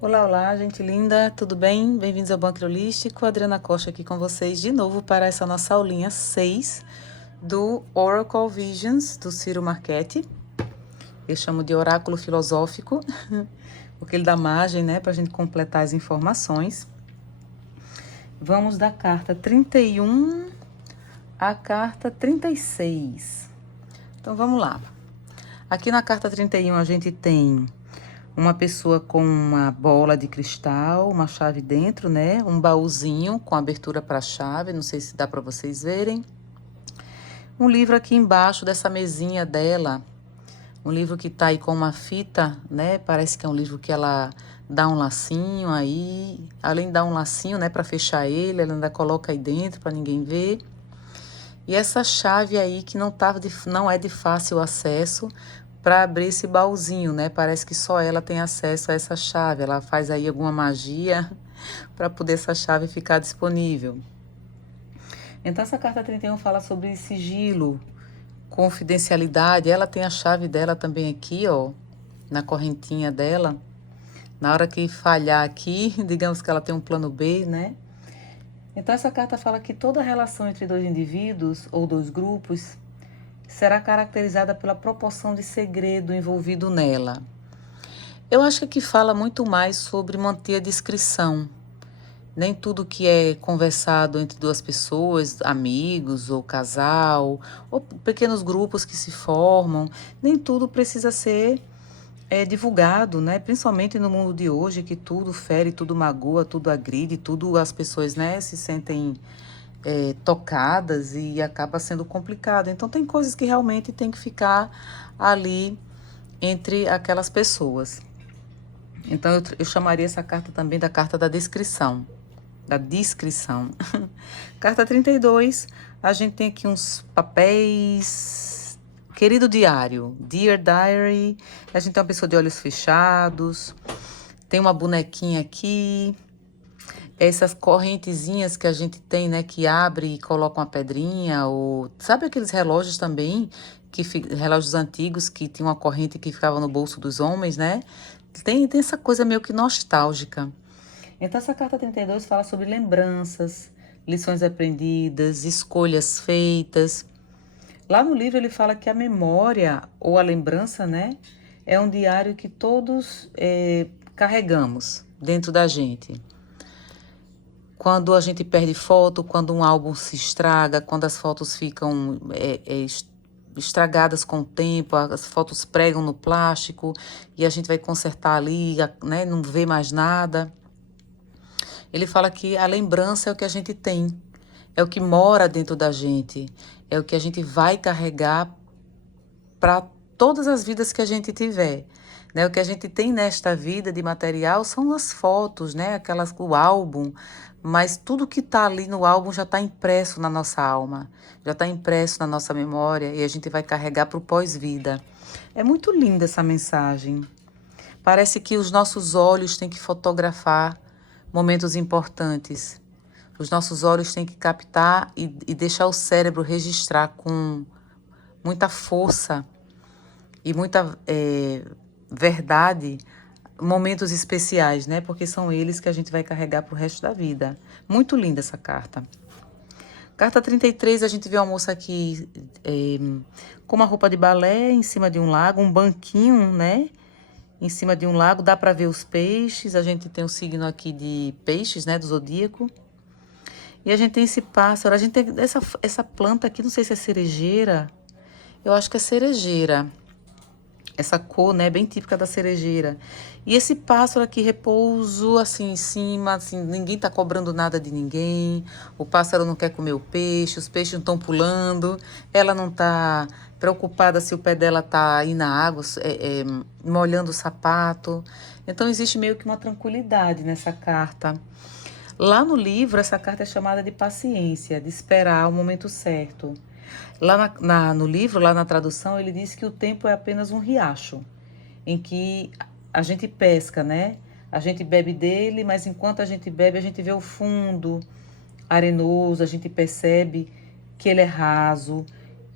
Olá, olá, gente linda, tudo bem? Bem-vindos ao Bunker Holístico. Adriana Costa aqui com vocês de novo para essa nossa aulinha 6 do Oracle Visions do Ciro Marchetti. Eu chamo de oráculo filosófico, porque ele dá margem, né, para a gente completar as informações. Vamos da carta 31 à carta 36. Então vamos lá. Aqui na carta 31 a gente tem uma pessoa com uma bola de cristal, uma chave dentro, né? Um baúzinho com abertura para a chave, não sei se dá para vocês verem. Um livro aqui embaixo dessa mesinha dela, um livro que tá aí com uma fita, né? Parece que é um livro que ela dá um lacinho aí, além de dar um lacinho, né, para fechar ele, ela ainda coloca aí dentro para ninguém ver. E essa chave aí que não é de fácil acesso para abrir esse baúzinho, né? Parece que só ela tem acesso a essa chave. Ela faz aí alguma magia para poder essa chave ficar disponível. Então essa carta 31 fala sobre sigilo, confidencialidade. Ela tem a chave dela também aqui, ó, na correntinha dela. Na hora que falhar aqui, digamos que ela tem um plano B, né? Então essa carta fala que toda relação entre dois indivíduos ou dois grupos será caracterizada pela proporção de segredo envolvido nela. Eu acho que aqui fala muito mais sobre manter a discrição. Nem tudo que é conversado entre duas pessoas, amigos ou casal, ou pequenos grupos que se formam, nem tudo precisa ser divulgado, né? Principalmente no mundo de hoje, que tudo fere, tudo magoa, tudo agride, tudo as pessoas, né, se sentem tocadas e acaba sendo complicado. Então tem coisas que realmente tem que ficar ali entre aquelas pessoas. Então eu chamaria essa carta também da carta da descrição. Da descrição. Carta 32, a gente tem aqui uns papéis. Querido diário, Dear Diary. A gente tem uma pessoa de olhos fechados. Tem uma bonequinha aqui. Essas correntezinhas que a gente tem, né, que abre e coloca uma pedrinha, ou sabe aqueles relógios também, relógios antigos que tinha uma corrente que ficava no bolso dos homens, né? Tem essa coisa meio que nostálgica. Então essa carta 32 fala sobre lembranças, lições aprendidas, escolhas feitas. Lá no livro ele fala que a memória ou a lembrança, né, é um diário que todos carregamos dentro da gente. Quando a gente perde foto, quando um álbum se estraga, quando as fotos ficam estragadas com o tempo, as fotos pregam no plástico e a gente vai consertar ali, né, não vê mais nada. Ele fala que a lembrança é o que a gente tem, é o que mora dentro da gente, é o que a gente vai carregar para todas as vidas que a gente tiver. Né? O que a gente tem nesta vida de material são as fotos, né? O álbum, mas tudo que está ali no álbum já está impresso na nossa alma, já está impresso na nossa memória e a gente vai carregar para o pós-vida. É muito linda essa mensagem. Parece que os nossos olhos têm que fotografar momentos importantes. Os nossos olhos têm que captar e deixar o cérebro registrar com muita força e muita verdade momentos especiais, né? Porque são eles que a gente vai carregar pro resto da vida. Muito linda essa carta. Carta 33, a gente vê uma moça aqui com uma roupa de balé em cima de um lago, um banquinho, né? Em cima de um lago, dá para ver os peixes. A gente tem o signo aqui de peixes, né? Do zodíaco. E a gente tem esse pássaro. A gente tem essa planta aqui, não sei se é cerejeira. Eu acho que é cerejeira. Essa cor, né, bem típica da cerejeira. E esse pássaro aqui repouso assim em cima, assim, ninguém tá cobrando nada de ninguém. O pássaro não quer comer o peixe, os peixes não estão pulando. Ela não tá preocupada se o pé dela tá aí na água, molhando o sapato. Então existe meio que uma tranquilidade nessa carta. Lá no livro, essa carta é chamada de paciência, de esperar o momento certo. Lá no livro, lá na tradução, ele diz que o tempo é apenas um riacho, em que a gente pesca, né? A gente bebe dele, mas enquanto a gente bebe, a gente vê o fundo arenoso, a gente percebe que ele é raso,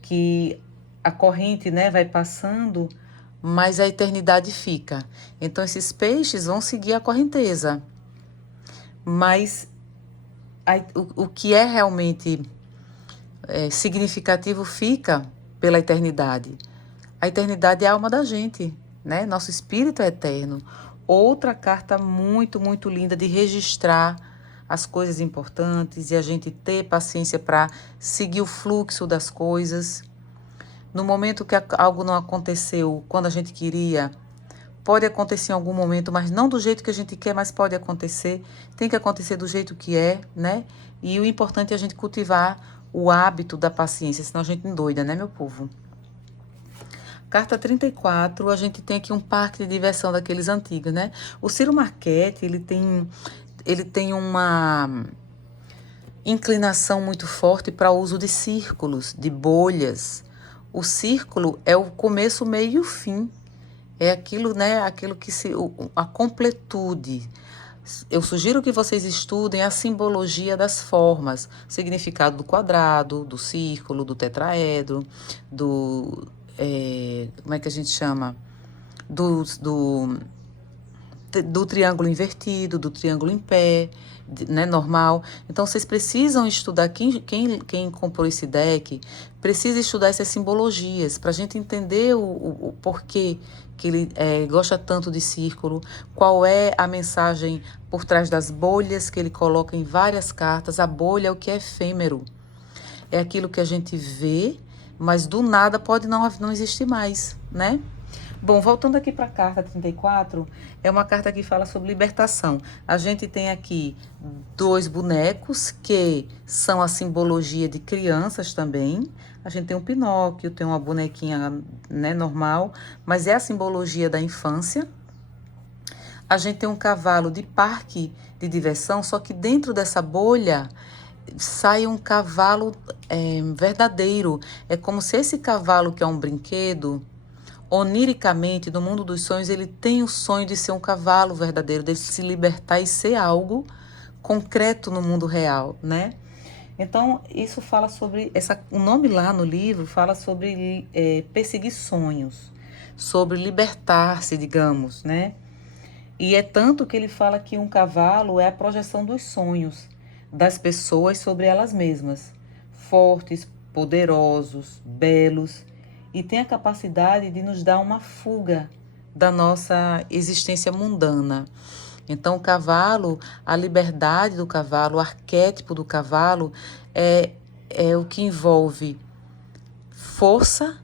que a corrente, né, vai passando, mas a eternidade fica. Então, esses peixes vão seguir a correnteza. Mas o que é realmente significativo fica pela eternidade. A eternidade é a alma da gente, né? Nosso espírito é eterno. Outra carta muito, muito linda de registrar as coisas importantes e a gente ter paciência para seguir o fluxo das coisas. No momento que algo não aconteceu quando a gente queria, pode acontecer em algum momento, mas não do jeito que a gente quer, mas pode acontecer. Tem que acontecer do jeito que é, né? E o importante é a gente cultivar o hábito da paciência, senão a gente endoida, né, meu povo? Carta 34, a gente tem aqui um parque de diversão daqueles antigos, né? O Ciro Marchetti, ele tem uma inclinação muito forte para o uso de círculos, de bolhas. O círculo é o começo, meio e o fim. É aquilo, né? Aquilo que a completude. Eu sugiro que vocês estudem a simbologia das formas, significado do quadrado, do círculo, do tetraedro, como é que a gente chama? Do triângulo invertido, do triângulo em pé, né, normal. Então, vocês precisam estudar, quem comprou esse deck, precisa estudar essas simbologias, para a gente entender o porquê que ele gosta tanto de círculo, qual é a mensagem por trás das bolhas que ele coloca em várias cartas. A bolha é o que é efêmero, é aquilo que a gente vê, mas do nada pode não existir mais, né? Bom, voltando aqui para a carta 34, é uma carta que fala sobre libertação. A gente tem aqui 2 bonecos que são a simbologia de crianças também. A gente tem um Pinóquio, tem uma bonequinha, né, normal, mas é a simbologia da infância. A gente tem um cavalo de parque de diversão, só que dentro dessa bolha sai um cavalo verdadeiro. É como se esse cavalo, que é um brinquedo, oniricamente, no mundo dos sonhos, ele tem o sonho de ser um cavalo verdadeiro, de se libertar e ser algo concreto no mundo real, né? Então, isso fala sobre... o nome lá no livro fala sobre perseguir sonhos, sobre libertar-se, digamos, né? E é tanto que ele fala que um cavalo é a projeção dos sonhos das pessoas sobre elas mesmas. Fortes, poderosos, belos, e tem a capacidade de nos dar uma fuga da nossa existência mundana. Então, o cavalo, a liberdade do cavalo, o arquétipo do cavalo é o que envolve força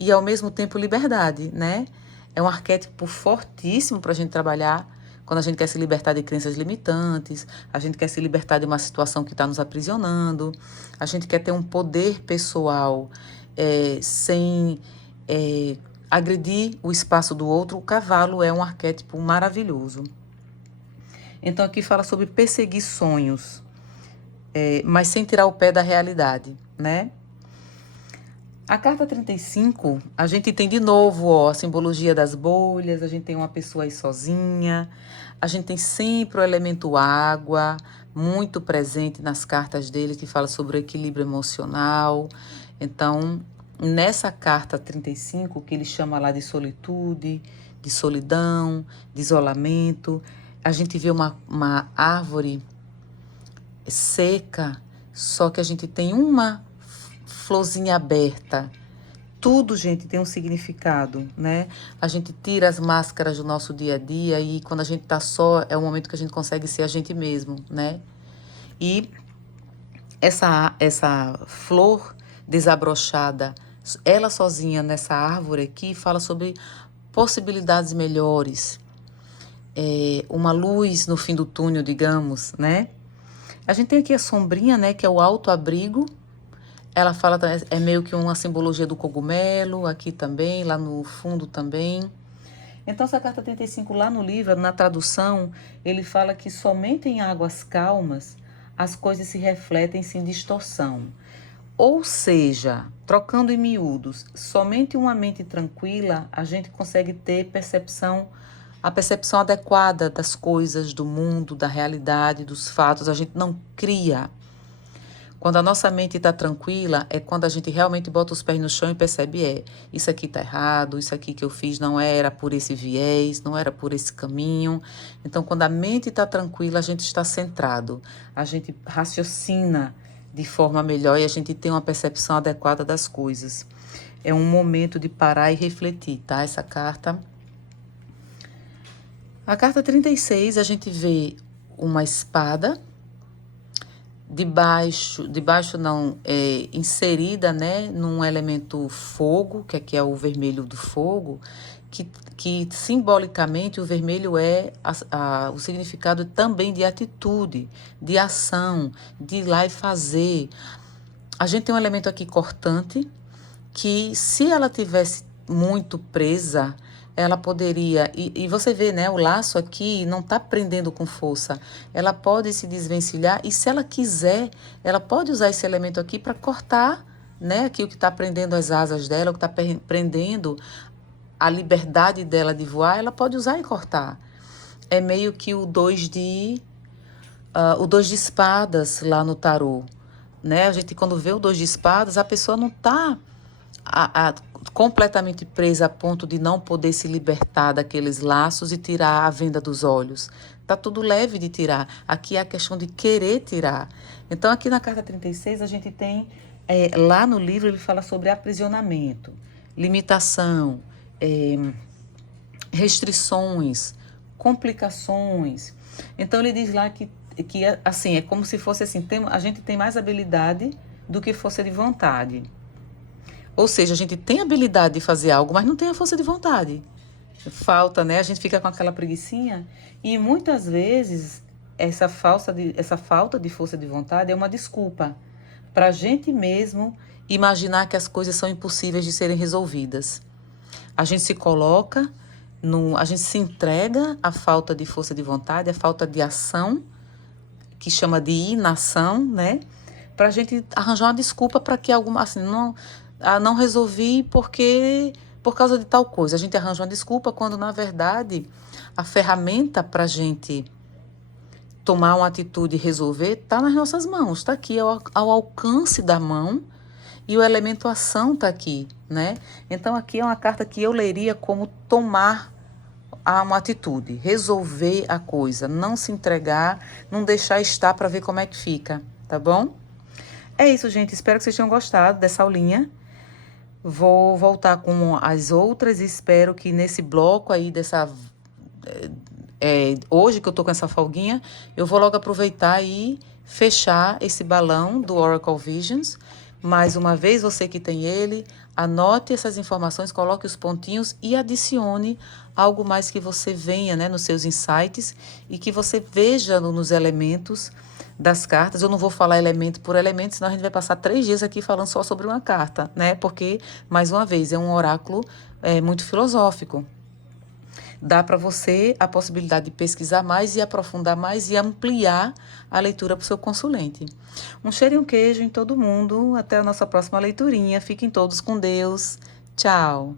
e, ao mesmo tempo, liberdade, né? É um arquétipo fortíssimo para a gente trabalhar quando a gente quer se libertar de crenças limitantes, a gente quer se libertar de uma situação que está nos aprisionando, a gente quer ter um poder pessoal sem agredir o espaço do outro. O cavalo é um arquétipo maravilhoso. Então, aqui fala sobre perseguir sonhos, mas sem tirar o pé da realidade, né? A carta 35, a gente tem de novo a simbologia das bolhas, a gente tem uma pessoa aí sozinha, a gente tem sempre o elemento água, muito presente nas cartas dele, que fala sobre o equilíbrio emocional. Então, nessa carta 35, que ele chama lá de solitude, de solidão, de isolamento, a gente vê uma árvore seca, só que a gente tem uma florzinha aberta. Tudo, gente, tem um significado, né? A gente tira as máscaras do nosso dia a dia e quando a gente tá só, é o momento que a gente consegue ser a gente mesmo, né? E essa flor desabrochada, ela sozinha nessa árvore aqui, fala sobre possibilidades melhores, uma luz no fim do túnel, digamos, né? A gente tem aqui a sombrinha, né, que é o autoabrigo. Ela fala, é meio que uma simbologia do cogumelo, aqui também, lá no fundo também. Então, essa carta 35 lá no livro, na tradução, ele fala que somente em águas calmas as coisas se refletem sem distorção. Ou seja, trocando em miúdos, somente uma mente tranquila a gente consegue ter a percepção adequada das coisas, do mundo, da realidade, dos fatos. A gente não cria. Quando a nossa mente está tranquila, é quando a gente realmente bota os pés no chão e percebe, isso aqui tá errado, isso aqui que eu fiz não era por esse viés, não era por esse caminho. Então, quando a mente está tranquila, a gente está centrado, a gente raciocina de forma melhor e a gente tem uma percepção adequada das coisas. É um momento de parar e refletir, tá? Essa carta. A carta 36, a gente vê uma espada, debaixo não, inserida, né, num elemento fogo, que aqui é o vermelho do fogo, que simbolicamente o vermelho é o significado também de atitude, de ação, de ir lá e fazer. A gente tem um elemento aqui cortante, que se ela tivesse muito presa, ela poderia, e você vê, né, o laço aqui não está prendendo com força, ela pode se desvencilhar e se ela quiser, ela pode usar esse elemento aqui para cortar, né, aqui o que está prendendo as asas dela, o que está prendendo a liberdade dela de voar, ela pode usar e cortar. É meio que o dois de espadas lá no tarô, né? A gente quando vê o 2 de espadas, a pessoa não está completamente presa a ponto de não poder se libertar daqueles laços e tirar a venda dos olhos. Tá tudo leve de tirar. Aqui é a questão de querer tirar. Então, aqui na carta 36, a gente tem, lá no livro, ele fala sobre aprisionamento, limitação, restrições, complicações. Então, ele diz lá que assim, é como se fosse assim, a gente tem mais habilidade do que força de vontade. Ou seja, a gente tem habilidade de fazer algo, mas não tem a força de vontade. Falta, né? A gente fica com aquela preguicinha e muitas vezes essa falta de força de vontade é uma desculpa para a gente mesmo imaginar que as coisas são impossíveis de serem resolvidas. A gente se coloca, a gente se entrega à falta de força de vontade, à falta de ação, que chama de inação, né? Para a gente arranjar uma desculpa para que alguma, assim, não resolvi por causa de tal coisa. A gente arranja uma desculpa quando, na verdade, a ferramenta para a gente tomar uma atitude e resolver está nas nossas mãos, está aqui ao alcance da mão e o elemento ação está aqui, né? Então, aqui é uma carta que eu leria como tomar uma atitude, resolver a coisa, não se entregar, não deixar estar para ver como é que fica, tá bom? É isso, gente. Espero que vocês tenham gostado dessa aulinha. Vou voltar com as outras e espero que nesse bloco aí hoje que eu tô com essa folguinha, eu vou logo aproveitar e fechar esse balão do Oracle Visions. Mais uma vez, você que tem ele, anote essas informações, coloque os pontinhos e adicione algo mais que você venha, né, nos seus insights e que você veja nos elementos das cartas. Eu não vou falar elemento por elemento, senão a gente vai passar 3 dias aqui falando só sobre uma carta, né? Porque, mais uma vez, é um oráculo muito filosófico. Dá para você a possibilidade de pesquisar mais e aprofundar mais e ampliar a leitura para o seu consulente. Um cheiro e um queijo em todo mundo. Até a nossa próxima leiturinha. Fiquem todos com Deus. Tchau.